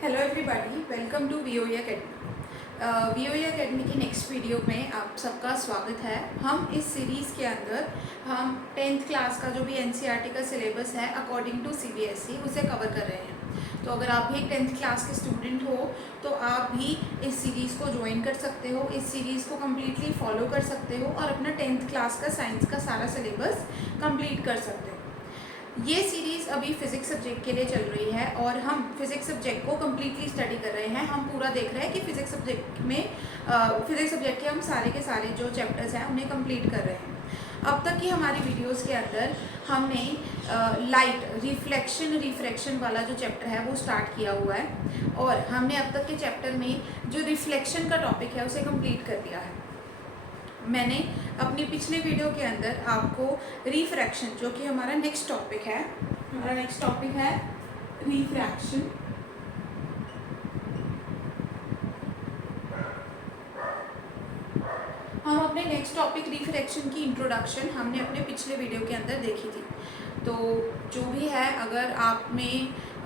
Hello everybody, welcome to VOE academy. VOE academy की next video में आप सबका स्वागत है। हम इस सीरीज़ के अंदर हम 10th क्लास का जो भी एनसीईआरटी का सिलेबस है अकॉर्डिंग टू सीबीएसई उसे कवर कर रहे हैं। तो अगर आप भी एक 10th क्लास के स्टूडेंट हो तो आप भी इस सीरीज़ को ज्वाइन कर सकते हो, इस सीरीज़ को कम्प्लीटली फॉलो कर सकते हो और अपना 10th क्लास का साइंस का सारा सिलेबस कम्प्लीट कर सकते हो। ये सीरीज़ अभी फिज़िक्स सब्जेक्ट के लिए चल रही है और हम फिज़िक्स सब्जेक्ट को कम्प्लीटली स्टडी कर रहे हैं। हम पूरा देख रहे हैं कि फ़िज़िक्स सब्जेक्ट में फ़िज़िक्स सब्जेक्ट के हम सारे के सारे जो चैप्टर्स हैं उन्हें कंप्लीट कर रहे हैं। अब तक की हमारी वीडियोस के अंदर हमने लाइट रिफ्रैक्शन वाला जो चैप्टर है वो स्टार्ट किया हुआ है और हमने अब तक के चैप्टर में जो रिफ्लेक्शन का टॉपिक है उसे कंप्लीट कर दिया है। मैंने अपनी पिछले वीडियो के अंदर आपको रिफ्रैक्शन, जो कि हमारा नेक्स्ट टॉपिक है, रिफ्रैक्शन। हम अपने नेक्स्ट टॉपिक रिफ्रैक्शन की इंट्रोडक्शन हमने अपने पिछले वीडियो के अंदर देखी थी। तो जो भी है, अगर आपने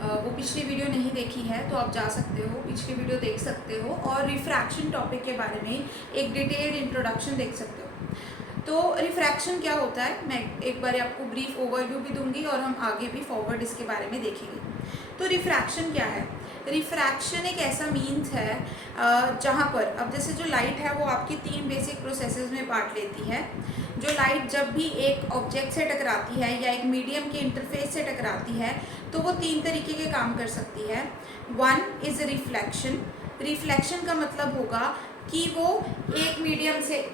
वो पिछली वीडियो नहीं देखी है तो आप जा सकते हो, पिछली वीडियो देख सकते हो और रिफ्रैक्शन टॉपिक के बारे में एक डिटेल्ड इंट्रोडक्शन देख सकते हो। तो रिफ्रैक्शन क्या होता है, मैं एक बार आपको ब्रीफ ओवरव्यू भी दूंगी और हम आगे भी फॉरवर्ड इसके बारे में देखेंगे। तो रिफ्रैक्शन क्या है? रिफ्रैक्शन एक ऐसा मीन्स है जहाँ पर अब जैसे जो लाइट है वो आपकी 3 बेसिक प्रोसेसेस में पार्ट लेती है। जो लाइट जब भी एक ऑब्जेक्ट से टकराती है या एक मीडियम के इंटरफेस से टकराती है तो वो 3 तरीके के काम कर सकती है। 1 इज़ रिफ्लेक्शन। रिफ्लेक्शन का मतलब होगा कि वो एक मीडियम से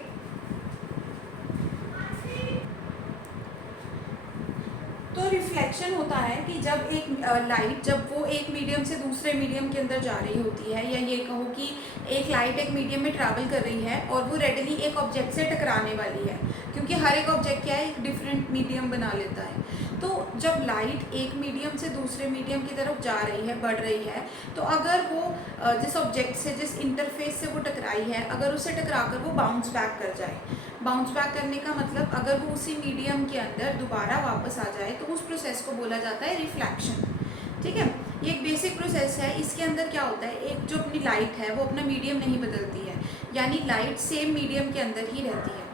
तो रिफ्लेक्शन होता है कि जब एक लाइट जब वो एक मीडियम से दूसरे मीडियम के अंदर जा रही होती है, या ये कहो कि एक लाइट एक मीडियम में ट्रैवल कर रही है और वो रेडली एक ऑब्जेक्ट से टकराने वाली है, क्योंकि हर एक ऑब्जेक्ट क्या है, एक डिफरेंट मीडियम बना लेता है। तो जब लाइट एक मीडियम से दूसरे मीडियम की तरफ जा रही है, बढ़ रही है, तो अगर वो जिस ऑब्जेक्ट से, जिस इंटरफेस से वो टकराई है, अगर उससे टकराकर वो बाउंस बैक कर जाए, बाउंस बैक करने का मतलब अगर वो उसी मीडियम के अंदर दोबारा वापस आ जाए तो उस प्रोसेस को बोला जाता है रिफ्लेक्शन। ठीक है, ये एक बेसिक प्रोसेस है। इसके अंदर क्या होता है, एक जो अपनी लाइट है वो अपना मीडियम नहीं बदलती है, यानी लाइट सेम मीडियम के अंदर ही रहती है।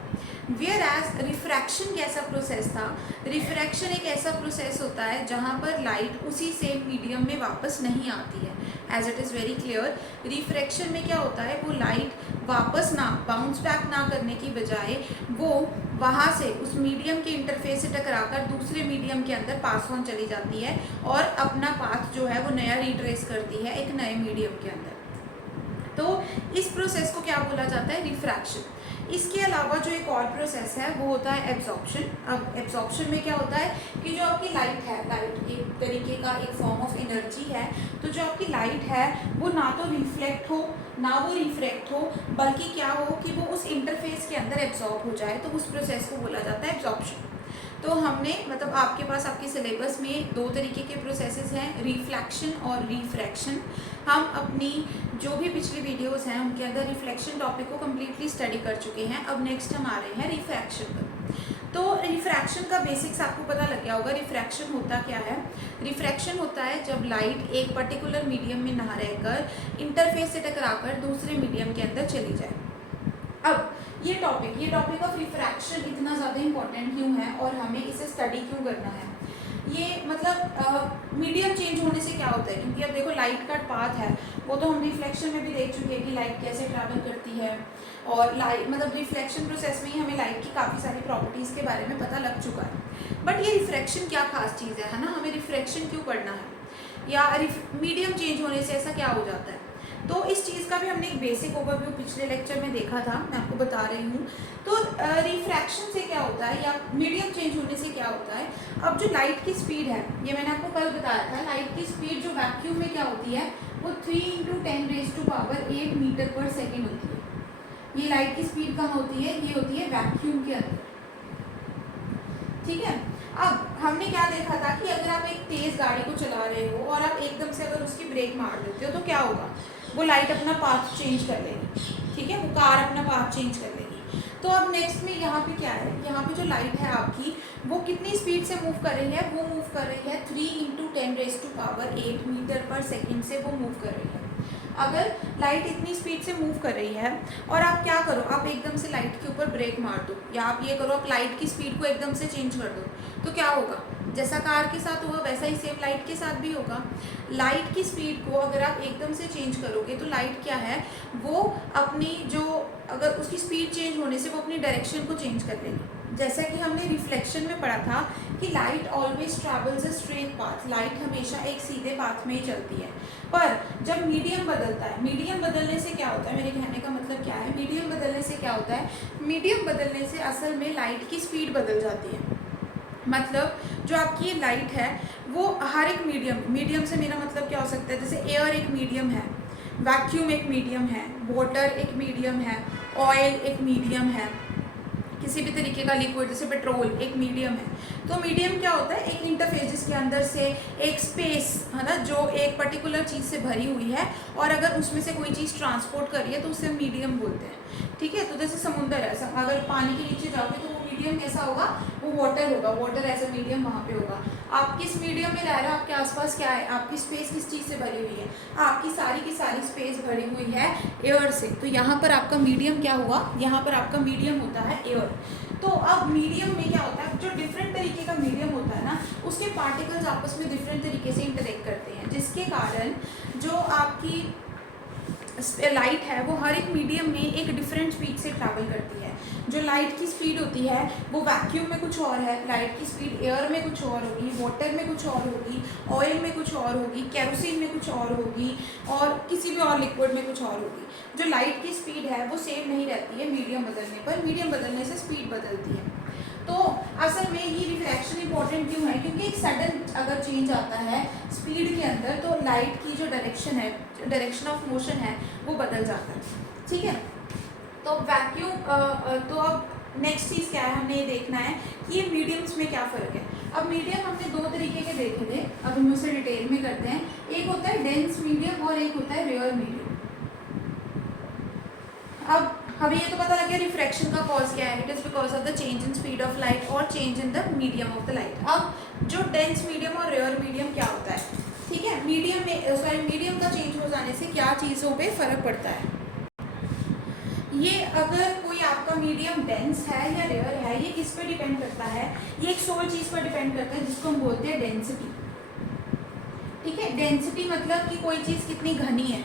वेयर एज रिफ्रैक्शन कैसा प्रोसेस था? रिफ्रैक्शन एक ऐसा प्रोसेस होता है जहाँ पर लाइट उसी सेम मीडियम में वापस नहीं आती है। As it is very clear, refraction में क्या होता है, वो लाइट वापस ना, बाउंस बैक ना करने की बजाय वो वहाँ से उस मीडियम के इंटरफेस से टकराकर दूसरे मीडियम के अंदर पास ऑन चली जाती है और अपना पाथ जो है वो नया रिट्रेस करती है एक नए मीडियम के अंदर। तो इस प्रोसेस को क्या बोला जाता है, रिफ्रैक्शन। इसके अलावा जो एक और प्रोसेस है वो होता है एब्जॉर्प्शन। अब एब्जॉर्प्शन में क्या होता है कि जो आपकी लाइट है, लाइट एक तरीके का एक फॉर्म ऑफ एनर्जी है, तो जो आपकी लाइट है वो ना तो रिफ्लेक्ट हो ना वो रिफ्रैक्ट हो, बल्कि क्या हो कि वो उस इंटरफेस के अंदर एब्जॉर्ब हो जाए, तो उस प्रोसेस को बोला जाता है एब्जॉर्प्शन। तो हमने मतलब आपके पास आपके सिलेबस में 2 तरीके के प्रोसेसेस हैं, रिफ्लेक्शन और रिफ्रैक्शन। हम अपनी जो भी पिछली वीडियोस हैं उनके अंदर रिफ्लेक्शन टॉपिक को कम्प्लीटली स्टडी कर चुके हैं। अब नेक्स्ट हम आ रहे हैं रिफ्रैक्शन पर। तो रिफ्रैक्शन का बेसिक्स आपको पता लग गया होगा। रिफ्रैक्शन होता क्या है? रिफ्रैक्शन होता है जब लाइट एक पर्टिकुलर मीडियम में ना रहकर इंटरफेस से टकराकर दूसरे मीडियम के अंदर चली जाए। अब ये टॉपिक ऑफ रिफ्रैक्शन इतना ज़्यादा इम्पोर्टेंट क्यों है और हमें इसे स्टडी क्यों करना है? ये मतलब मीडियम चेंज होने से क्या होता है, क्योंकि अब देखो लाइट का पाथ है वो तो हम रिफ्लेक्शन में भी देख चुके हैं कि लाइट कैसे ट्रैवल करती है, और लाइट मतलब रिफ्लेक्शन प्रोसेस में ही हमें लाइट की काफ़ी सारी प्रॉपर्टीज़ के बारे में पता लग चुका है। बट ये रिफ्रैक्शन क्या खास चीज़ है ना, हमें रिफ्रैक्शन क्यों पढ़ना है, या मीडियम चेंज होने से ऐसा क्या हो जाता है? तो इस चीज़ का भी हमने एक बेसिक ओवरव्यू पिछले लेक्चर में देखा था, मैं आपको बता रही हूँ। तो रिफ्रैक्शन से क्या होता है या मीडियम चेंज होने से क्या होता है, अब जो लाइट की स्पीड है, ये मैंने आपको कल बताया था, लाइट की स्पीड जो वैक्यूम में क्या होती है वो 3 × 10⁸ मीटर पर सेकेंड होती है। ये लाइट की स्पीड कहाँ होती है, ये होती है वैक्यूम के अंदर। ठीक है, अब हमने क्या देखा था कि अगर आप एक तेज़ गाड़ी को चला रहे हो और आप एकदम से अगर उसकी ब्रेक मार देते हो तो क्या होगा, वो लाइट अपना पाथ चेंज कर लेगी। ठीक है, वो कार अपना पाथ चेंज कर लेगी। तो अब नेक्स्ट में यहाँ पे क्या है, यहाँ पे जो लाइट है आपकी वो कितनी स्पीड से मूव कर रही है, वो मूव कर रही है 3 × 10⁸ मीटर पर सेकेंड से वो मूव कर रही है। अगर लाइट इतनी स्पीड से मूव कर रही है और आप क्या करो, आप एकदम से लाइट के ऊपर ब्रेक मार दो, या आप ये करो आप लाइट की स्पीड को एकदम से चेंज कर दो, तो क्या होगा? जैसा कार के साथ हुआ वैसा ही सेम लाइट के साथ भी होगा। लाइट की स्पीड को अगर आप एकदम से चेंज करोगे तो लाइट क्या है, वो अपनी जो, अगर उसकी स्पीड चेंज होने से वो अपनी डायरेक्शन को चेंज कर लेगी। जैसा कि हमने रिफ्लेक्शन में पढ़ा था कि light always travels a straight path, light हमेशा एक सीधे पाथ में ही चलती है। पर जब मीडियम बदलता है, मीडियम बदलने से क्या होता है, मेरे कहने का मतलब क्या है, मीडियम बदलने से क्या होता है, मीडियम बदलने से असल में लाइट की स्पीड बदल जाती है। मतलब जो आपकी ये लाइट है वो हर एक मीडियम से मेरा मतलब क्या हो सकता है, जैसे एयर एक मीडियम है, वैक्यूम एक मीडियम है, वाटर एक मीडियम है, ऑयल एक मीडियम है, किसी भी तरीके का लिक्विड जैसे पेट्रोल एक मीडियम है। तो मीडियम क्या होता है, एक इंटरफेस जिसके अंदर से एक स्पेस है ना, जो एक पर्टिकुलर चीज़ से भरी हुई है, और अगर उसमें से कोई चीज़ ट्रांसपोर्ट कर रही है तो उसे मीडियम बोलते हैं। ठीक है, तो जैसे समुद्र है, अगर पानी के नीचे जाओगे तो वो मीडियम कैसा होगा, वो वाटर होगा, वाटर एज अ मीडियम वहाँ पे होगा। आप किस मीडियम में रह रहे हो, आपके आसपास क्या है, आपकी स्पेस किस चीज़ से भरी हुई है, आपकी सारी की सारी स्पेस भरी हुई है एयर से। तो यहाँ पर आपका मीडियम क्या हुआ, यहाँ पर आपका मीडियम होता है एयर। तो अब मीडियम में क्या होता है, जो डिफरेंट तरीके का मीडियम होता है ना, उसके पार्टिकल्स आपस में डिफरेंट तरीके से इंटरेक्ट करते हैं, जिसके कारण जो आपकी लाइट है वो हर एक मीडियम में एक डिफरेंट स्पीड से ट्रैवल करती है। जो लाइट की स्पीड होती है वो वैक्यूम में कुछ और है, लाइट की स्पीड एयर में कुछ और होगी, वाटर में कुछ और होगी, ऑयल में कुछ और होगी, केरोसिन में कुछ और होगी, और किसी भी और लिक्विड में कुछ और होगी। जो लाइट की स्पीड है वो सेम नहीं रहती है मीडियम बदलने पर, मीडियम बदलने से स्पीड बदलती है। तो असल में ये रिफ्रैक्शन इंपॉर्टेंट क्यों है, क्योंकि एक सडन अगर चेंज आता है स्पीड के अंदर तो लाइट की जो डायरेक्शन है, डायरेक्शन ऑफ मोशन है, वो बदल जाता है। ठीक है, तो वैक्यूम तो अब नेक्स्ट चीज़ क्या है, हमने ये देखना है कि ये मीडियम्स में क्या फ़र्क है। अब मीडियम हमने दो तरीके के देखे थे, अब हम उसे डिटेल में करते हैं। एक होता है डेंस मीडियम और एक होता है रेयर मीडियम। अब हमें ये तो पता लग गया रिफ्रैक्शन का कॉज क्या है, it is because of the change in speed of light और change in the medium of the light. अब जो डेंस मीडियम और रेयर मीडियम क्या होता है, ठीक है, मीडियम में मीडियम का चेंज हो जाने से क्या चीज़ों पे फ़र्क पड़ता है। ये अगर कोई आपका मीडियम डेंस है या रेयर है, ये किस पे डिपेंड करता है, ये एक सोल चीज़ पर डिपेंड करता है जिसको हम बोलते हैं डेंसिटी। ठीक है, डेंसिटी मतलब कि कोई चीज़ कितनी घनी है।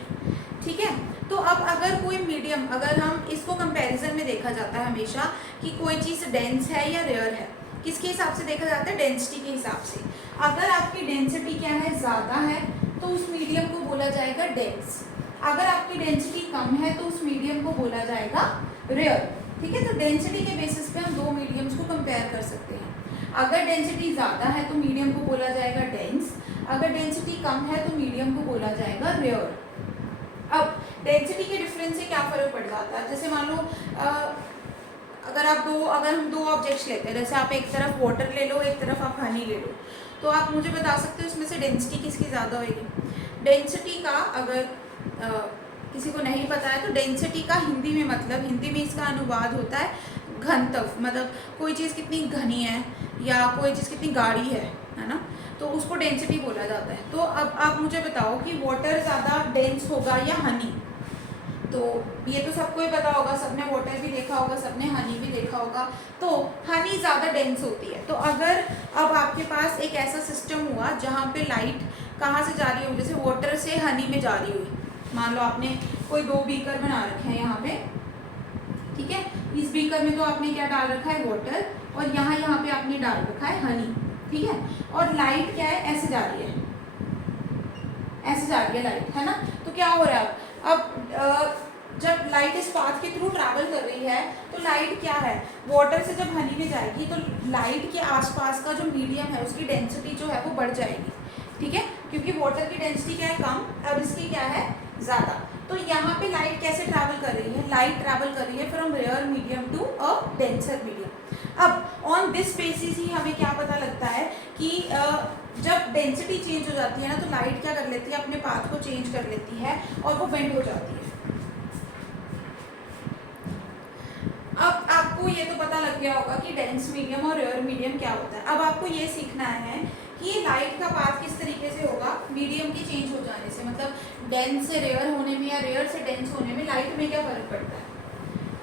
ठीक है, तो अब अगर कोई मीडियम, अगर हम इसको कंपैरिजन में देखा जाता है हमेशा कि कोई चीज़ डेंस है या रेयर है, किसके हिसाब से देखा जाता है, डेंसिटी के हिसाब से। अगर आपकी डेंसिटी क्या है, ज़्यादा है, तो उस मीडियम को बोला जाएगा डेंस। अगर आपकी डेंसिटी कम है तो उस मीडियम को बोला जाएगा रेयर। ठीक है, तो डेंसिटी के बेसिस पे हम दो मीडियम्स को कंपेयर कर सकते हैं। अगर डेंसिटी ज़्यादा है तो मीडियम को बोला जाएगा डेंस, अगर डेंसिटी कम है तो मीडियम को बोला जाएगा रेयर। अब डेंसिटी के डिफरेंस से क्या फ़र्क पड़ जाता है, जैसे मान लो अगर हम दो ऑब्जेक्ट्स लेते हैं, जैसे आप एक तरफ वाटर ले लो, एक तरफ आप हनी ले लो, तो आप मुझे बता सकते हो इसमें से डेंसिटी किसकी ज़्यादा होगी। डेंसिटी का अगर किसी को नहीं पता है तो डेंसिटी का हिंदी में मतलब, हिंदी में इसका अनुवाद होता है घनत्व, मतलब कोई चीज़ कितनी घनी है या कोई चीज़ कितनी गाढ़ी है ना, तो उसको डेंसिटी बोला जाता है। तो अब आप मुझे बताओ कि वाटर ज़्यादा डेंस होगा या हनी। तो ये तो सबको ही पता होगा, सबने वाटर भी देखा होगा, सबने हनी भी देखा होगा, तो हनी ज़्यादा डेंस होती है। तो अगर अब आपके पास एक ऐसा सिस्टम हुआ जहाँ पे लाइट कहाँ से जा रही हो, जैसे वाटर से हनी में जा रही हुई, मान लो आपने कोई दो बीकर बना रखे हैं यहाँ पे, ठीक है, इस बीकर में तो आपने क्या डाल रखा है, वाटर, और यहाँ पे आपने डाल रखा है हनी। ठीक है, और लाइट क्या है, ऐसे जा रही है, ऐसे जा रही है लाइट, है ना। तो क्या हो रहा है अब जब लाइट इस पाथ के थ्रू ट्रैवल कर रही है तो लाइट क्या है, वाटर से जब हनी में जाएगी तो लाइट के आसपास का जो मीडियम है उसकी डेंसिटी जो है वो बढ़ जाएगी। ठीक है, क्योंकि वाटर की डेंसिटी क्या है, कम, और इसकी क्या है, ज़्यादा। तो यहाँ पे लाइट कैसे ट्रैवल कर रही है, लाइट ट्रैवल कर रही है from rare medium to a denser medium. अब ऑन दिस बेसिस ही हमें क्या पता लगता है कि जब डेंसिटी चेंज हो जाती है ना तो लाइट क्या कर लेती है, अपने पाथ को चेंज कर लेती है और वो बेंड हो जाती है। अब आपको ये तो पता लग गया होगा कि डेंस मीडियम और रेयर मीडियम क्या होता है। अब आपको ये सीखना है कि लाइट का पाथ किस तरीके से मतलब डेंस से रेयर होने में या रेयर से डेंस होने में लाइट में क्या फ़र्क पड़ता है।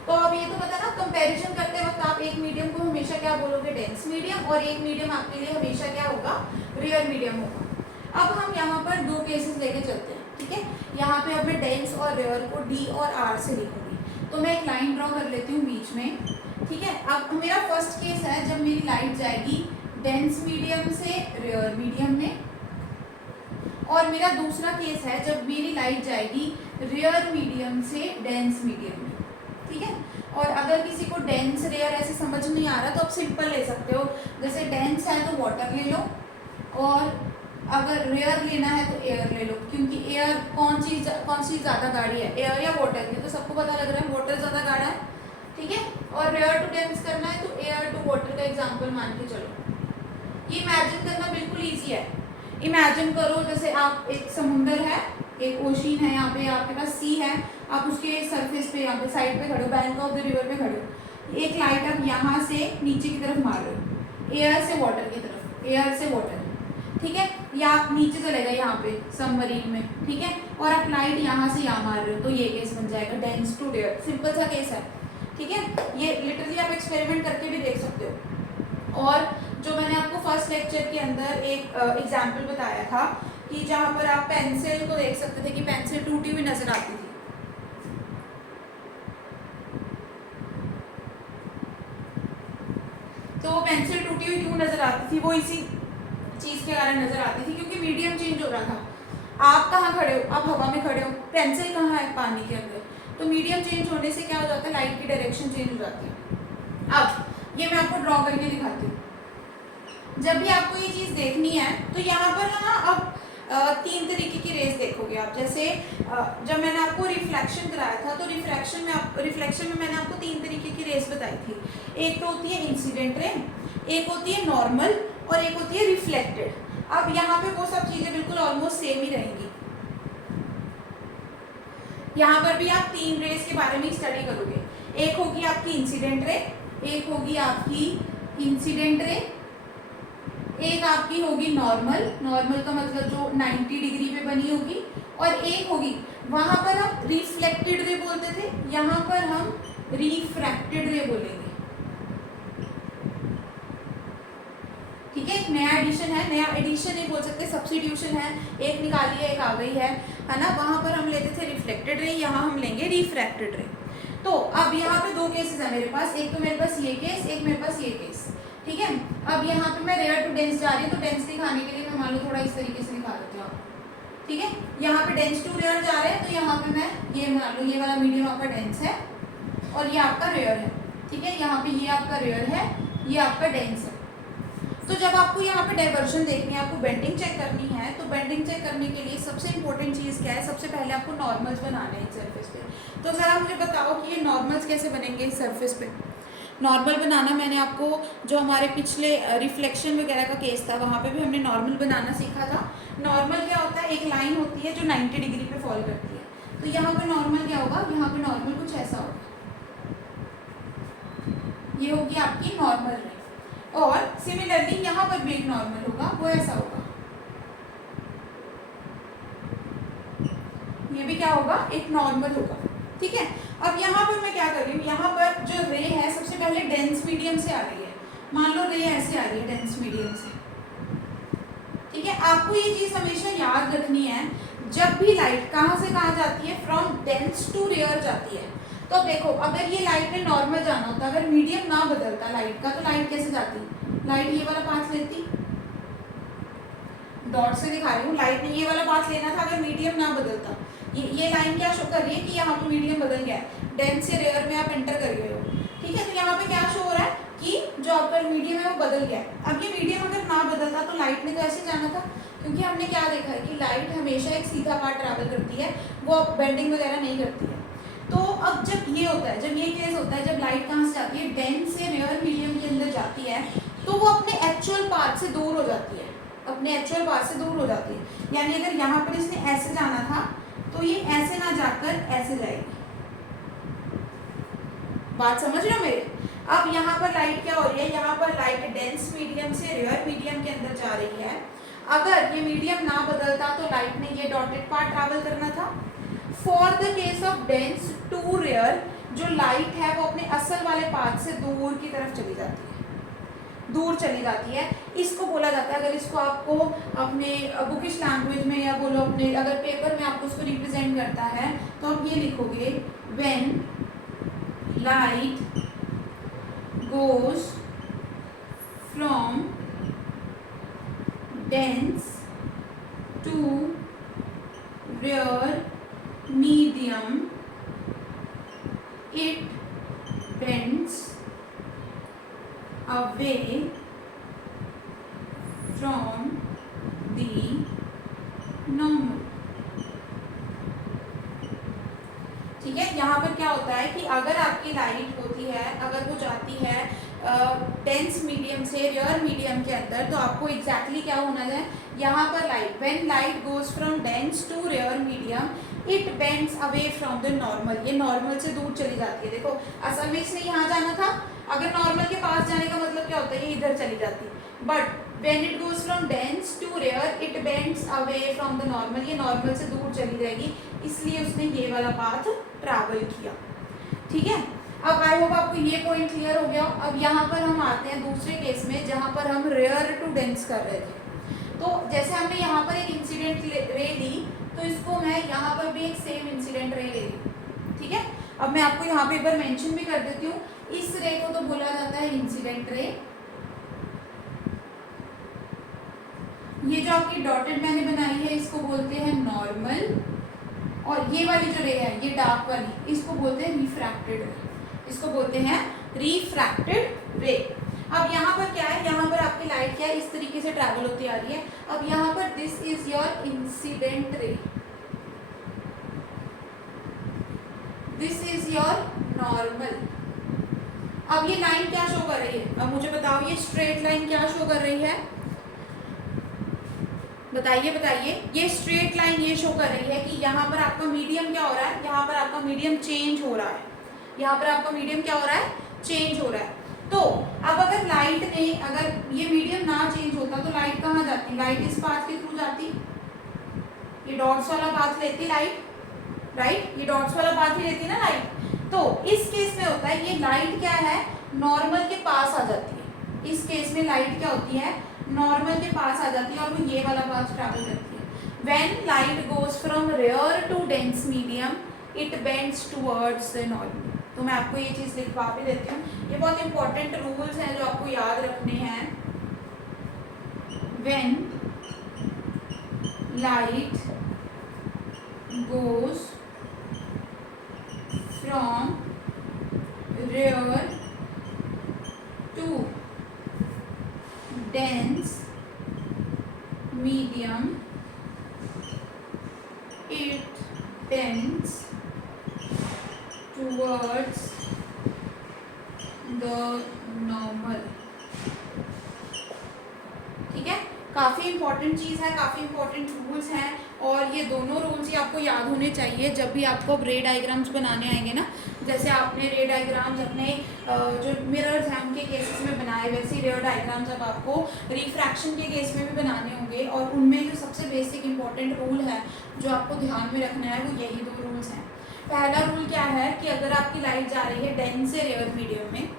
तो अब ये तो पता ना, कंपैरिजन करते वक्त आप एक मीडियम को हमेशा क्या बोलोगे, डेंस मीडियम, और एक मीडियम आपके लिए हमेशा क्या होगा, रेयर मीडियम होगा। अब हम यहाँ पर दो केसेस लेके चलते हैं, ठीक है। यहाँ पे अब मैं डेंस और रेयर को डी और आर से लिखूंगी। तो मैं एक लाइन ड्रॉ कर लेती हूँ बीच में, ठीक है। अब मेरा फर्स्ट केस है जब मेरी लाइट जाएगी डेंस मीडियम से रेयर मीडियम में, और मेरा दूसरा केस है जब मेरी लाइट जाएगी रेयर मीडियम से डेंस मीडियम में, ठीक है। और अगर किसी को डेंस रेयर ऐसे समझ नहीं आ रहा तो आप सिंपल ले सकते हो, जैसे डेंस है तो वाटर ले लो, और अगर रेयर लेना है तो एयर ले लो, क्योंकि एयर कौन सी ज़्यादा गाढ़ी है, एयर या वाटर। ये तो सबको पता लग रहा है वाटर ज़्यादा गाढ़ा है, ठीक है। और रेयर टू डेंस करना है तो एयर टू वाटर का एग्जाम्पल मान के चलो। ये इमेजिन करना बिल्कुल ईजी है। इमेजिन करो जैसे आप, एक समुंदर है, एक ओशन है, यहाँ पे आपके पास सी है, आप उसके सरफेस पे यहाँ पे साइड पे खड़े हो, बैंक ऑफ द रिवर पे खड़े हो, एक लाइट आप यहाँ से नीचे की तरफ मार रहे हो, एयर से वाटर की तरफ, एयर से वाटर, ठीक है। या आप नीचे चलेगा यहाँ पे सबमरीन में, ठीक है, और आप लाइट यहाँ से यहाँ मार रहे हो, तो ये केस बन जाएगा डेंस टू रेयर। सिंपल सा केस है, ठीक है। ये लिटरली आप एक्सपेरिमेंट करके भी देख सकते हो। और जो मैंने आपको फर्स्ट लेक्चर के अंदर एक एग्जाम्पल बताया था कि जहाँ पर आप पेंसिल को देख सकते थे कि पेंसिल टूटी हुई नजर आती थी, तो वो पेंसिल टूटी हुई क्यों नजर आती थी, वो इसी चीज के कारण नजर आती थी, क्योंकि मीडियम चेंज हो रहा था। आप कहाँ खड़े हो, आप हवा में खड़े हो, पेंसिल कहाँ है, पानी के अंदर। तो मीडियम चेंज होने से क्या हो जाता है, लाइट की डायरेक्शन चेंज हो जाती है। अब ये मैं आपको ड्रॉ करके दिखाती हूँ। जब भी आपको ये चीज़ देखनी है तो यहाँ पर ना अब तीन तरीके की रेस देखोगे आप। जैसे जब मैंने आपको रिफ्लेक्शन कराया था तो रिफ्लेक्शन में मैंने आपको तीन तरीके की रेस बताई थी। एक तो होती है इंसिडेंट रे, एक होती है नॉर्मल, और एक होती है रिफ्लेक्टेड। अब यहाँ पे वो सब चीज़ें बिल्कुल ऑलमोस्ट सेम ही रहेंगी। यहाँ पर भी आप तीन रेस के बारे में स्टडी करोगे। एक होगी आपकी इंसिडेंट रे, एक होगी आपकी इंसिडेंट रे, एक आपकी होगी नॉर्मल, नॉर्मल का मतलब जो 90 डिग्री पे बनी होगी, और एक होगी, वहां पर हम रिफ्लेक्टेड रे बोलते थे, यहाँ पर हम रिफ्रैक्टेड रे बोलेंगे, ठीक है। एक नया एडिशन है, नया एडिशन नहीं बोल सकते, सब्स्टिट्यूशन है, एक निकाली है एक आ गई है ना। वहां पर हम लेते थे रिफ्लेक्टेड रे, यहाँ हम लेंगे रिफ्रैक्टेड रे। तो अब यहाँ पे दो केसेस है मेरे पास, एक तो मेरे पास ये केस, एक मेरे पास ये केस, ठीक है। अब यहाँ पे मैं रेयर टू डेंस जा रही हूँ, तो डेंस दिखाने के लिए मैं मान लो थोड़ा इस तरीके से दिखा देती हूँ, ठीक है। यहाँ पे डेंस टू रेयर जा रहे हैं, तो यहाँ पे मैं ये मान लो ये वाला मीडियम आपका डेंस है और ये आपका रेयर है, ठीक है। यहाँ पे ये आपका रेयर है, ये आपका डेंस है। तो जब आपको यहाँ पे डाइवर्जन देखनी है, आपको बेंडिंग चेक करनी है, तो बेंडिंग चेक करने के लिए सबसे इंपॉर्टेंट चीज़ क्या है, सबसे पहले आपको नॉर्मल्स बनाने हैं सरफेस पे। तो ज़रा मुझे बताओ कि ये नॉर्मल्स कैसे बनेंगे इस सरफेस पे। नॉर्मल बनाना मैंने आपको जो हमारे पिछले रिफ्लेक्शन वगैरह का केस था वहाँ पे भी हमने नॉर्मल बनाना सीखा था। नॉर्मल क्या होता है, एक लाइन होती है जो 90 डिग्री पे फॉल करती है। तो यहाँ पे नॉर्मल क्या होगा, यहाँ पे नॉर्मल कुछ ऐसा होगा, ये होगी आपकी नॉर्मल रे। और सिमिलरली यहाँ पर भी एक नॉर्मल होगा, वो ऐसा होगा, ये भी क्या होगा, एक नॉर्मल होगा, ठीक है। अब यहाँ पर मैं क्या कर रही हूँ, यहाँ पर जो रे है सबसे पहले डेंस मीडियम से आ रही है, मान लो रे ऐसे आ रही है डेंस मीडियम से, ठीक है। आपको ये चीज़ हमेशा याद रखनी है, जब भी लाइट कहाँ से कहाँ जाती है, फ्रॉम डेंस टू रेयर जाती है। तो देखो अगर ये लाइट ने नॉर्मल जाना होता, अगर मीडियम ना बदलता लाइट का, तो लाइट कैसे जाती, लाइट ये वाला पाथ लेती, डॉट से दिखा रही हूँ, लाइट ने ये वाला पाथ लेना था अगर मीडियम ना बदलता। ये लाइन क्या शो कर रही है कि यहाँ पे मीडियम बदल गया है, डेंस से रेयर में आप एंटर कर गए हो, ठीक है। तो यहाँ पे क्या शो हो रहा है कि जो आपका मीडियम है वो बदल गया है। अब ये मीडियम अगर ना बदलता तो लाइट ने तो ऐसे जाना था, क्योंकि हमने क्या देखा है कि लाइट हमेशा एक सीधा पाथ ट्रैवल करती है, वो बेंडिंग वगैरह नहीं करती है। तो अब जब ये होता है, जब ये केस होता है, जब लाइट कहाँ से जाती है, डेंस से रेयर मीडियम के अंदर जाती है, तो वो अपने एक्चुअल पाथ से दूर हो जाती है, अपने एक्चुअल पाथ से दूर हो जाती है। यानी अगर यहाँ पर इसने ऐसे जाना था तो ये ऐसे ना जाकर ऐसे जाएगी, बात समझ रहे हो मेरे। अब यहाँ पर लाइट क्या हो रही है, यहाँ पर लाइट डेंस मीडियम से रेयर मीडियम के अंदर जा रही है। अगर ये मीडियम ना बदलता तो लाइट ने ये डॉटेड पार्ट ट्रैवल करना था। For the case of dense to rare, जो लाइट है वो अपने असल वाले पाथ से दूर की तरफ चली जाती है, दूर चली जाती है। इसको बोला जाता है, अगर इसको आपको अपने बुकिश लैंग्वेज में या बोलो अपने अगर पेपर में आपको उसको रिप्रेजेंट करता है तो आप ये लिखोगे, when light goes from dense to rare medium, it bends away from the normal। ठीक है, यहाँ पर क्या होता है कि अगर आपकी लाइट होती है, अगर वो जाती है डेंस मीडियम से रेयर मीडियम के अंदर, तो आपको एग्जैक्टली क्या होना है यहाँ पर, light when light goes from dense to rare medium it bends away from the normal, ये नॉर्मल से दूर चली जाती है। देखो असल में इसने यहाँ जाना था, अगर नॉर्मल के पास जाने का मतलब क्या होता है, ये इधर चली जाती, but when it goes from dense to rare it bends away from the normal, ये नॉर्मल से दूर चली जाएगी, इसलिए उसने ये वाला पाथ ट्रैवल किया। ठीक है, अब आई होप आपको ये पॉइंट क्लियर हो गया। अब यहाँ पर हम आते हैं दूसरे केस में जहाँ पर हम रेयर टू डेंस कर रहे थे। तो जैसे हमने यहाँ पर एक इंसिडेंट रे ली, तो इसको मैं यहाँ पर भी एक सेम इंसिडेंट रे ले ली। ठीक है, अब मैं आपको यहाँ पे एक बार मेंशन भी कर देती हूँ, इस रे को तो बोला जाता है इंसिडेंट रे। ये जो आपकी डॉटेड मैंने बनाई है इसको बोलते हैं नॉर्मल, और ये वाली जो रे है ये डार्क वाली, इसको बोलते हैं रिफ्रैक्टेड रे, इसको बोलते हैं रिफ्रैक्टेड रे। अब यहाँ पर क्या है, यहाँ पर आपकी लाइट क्या है, इस तरीके से ट्रैवल होती आ रही है। अब यहाँ पर this is your incident ray, this is your normal. अब ये लाइन क्या शो कर रही है, अब मुझे बताओ ये स्ट्रेट लाइन क्या शो कर रही है, बताइए बताइए। ये स्ट्रेट लाइन ये शो कर रही है कि यहाँ पर आपका मीडियम क्या हो रहा है, यहाँ पर आपका मीडियम चेंज हो रहा है, यहाँ पर आपका मीडियम क्या हो रहा है, चेंज हो रहा है। तो अब अगर लाइट ने, अगर ये मीडियम ना चेंज होता तो लाइट कहाँ जाती, लाइट इस पाथ के थ्रू जाती, ये डॉट्स वाला पाथ लेती लाइट, राइट, ये डॉट्स वाला पाथ ही लेती ना लाइट। तो इस केस में होता है ये लाइट क्या है, नॉर्मल के पास आ जाती है, इस केस में लाइट क्या होती है, नॉर्मल के पास आ जाती है और वो ये वाला पाथ ट्रैवल करती है। When light goes from rare to dense medium it bends towards the normal. तो मैं आपको ये चीज़ लिखवा भी देती हूँ, ये बहुत इंपॉर्टेंट रूल्स हैं जो आपको याद रखने हैं। When light goes from rare to dense medium it tends towards the normal। ठीक है, काफ़ी इंपॉर्टेंट चीज़ है, काफ़ी इंपॉर्टेंट रूल्स हैं, और ये दोनों रूल्स ही आपको याद होने चाहिए जब भी आपको रे डायग्राम्स बनाने आएंगे ना। जैसे आपने रे डायग्राम्स अपने जो मिरर्स हैं उनके केसेस में बनाए, वैसे ही रे डायग्राम्स अब आपको रिफ्रैक्शन के केस में भी बनाने होंगे, और उनमें जो सबसे बेसिक इंपॉर्टेंट रूल है जो आपको ध्यान में रखना है वो यही दो रूल्स हैं। पहला रूल क्या है कि अगर आपकी लाइट जा रही है डेंस से रेयर मीडियम में,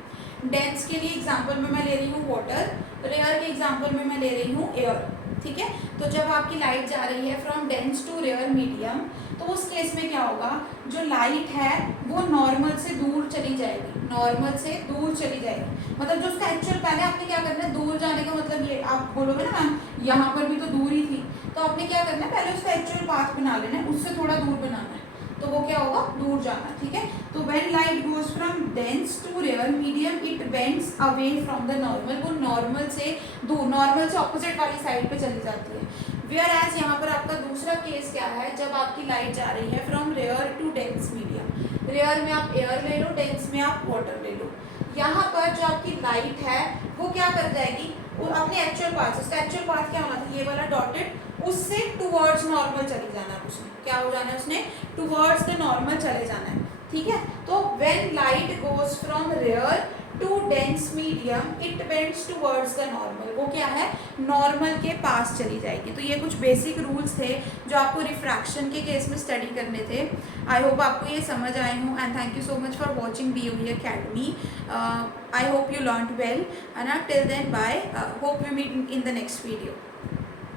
डेंस के लिए एग्जाम्पल में मैं ले रही हूँ वाटर, रेयर के एग्जाम्पल में मैं ले रही हूँ एयर। ठीक है, तो जब आपकी लाइट जा रही है from dense to rare medium, तो उस केस में क्या होगा, जो लाइट है वो नॉर्मल से दूर चली जाएगी, नॉर्मल से दूर चली जाएगी। मतलब जो उसका एक्चुअल, पहले आपने क्या करना है, दूर जाने का मतलब ये आप बोलोगे ना मैम यहाँ पर भी तो दूर ही थी, तो आपने क्या करना है, पहले उसका एक्चुअल पाथ बना लेना है, उससे थोड़ा दूर बनाना है, तो वो क्या होगा, दूर जाना। ठीक है, तो when light goes from dense to rare medium it bends away from the normal, वो नॉर्मल से दूर, नॉर्मल से ऑपोजिट वाली साइड पे चली जाती है। वेयर एज यहाँ पर आपका दूसरा केस क्या है, जब आपकी लाइट जा रही है from rare to dense medium, rare में आप एयर ले लो, डेंस में आप वाटर ले लो, यहाँ पर जो आपकी लाइट है वो क्या कर जाएगी, वो अपने एक्चुअल पाथ, उसका एक्चुअल पाथ क्या होना था, ये वाला डॉटेड, उससे टुवर्ड्स नॉर्मल चले जाना है, उसने क्या हो जाना है, उसने टुवर्ड्स द नॉर्मल चले जाना है। ठीक है, तो when light goes from rare to dense medium it bends towards the normal, वो क्या है, नॉर्मल के पास चली जाएगी। तो ये कुछ बेसिक रूल्स थे जो आपको रिफ्रैक्शन के केस में स्टडी करने थे। आई होप आपको ये समझ आए हों, and thank you so much for watching BOE Academy. I hope you learned well, and till then bye. Hope we meet in the next video.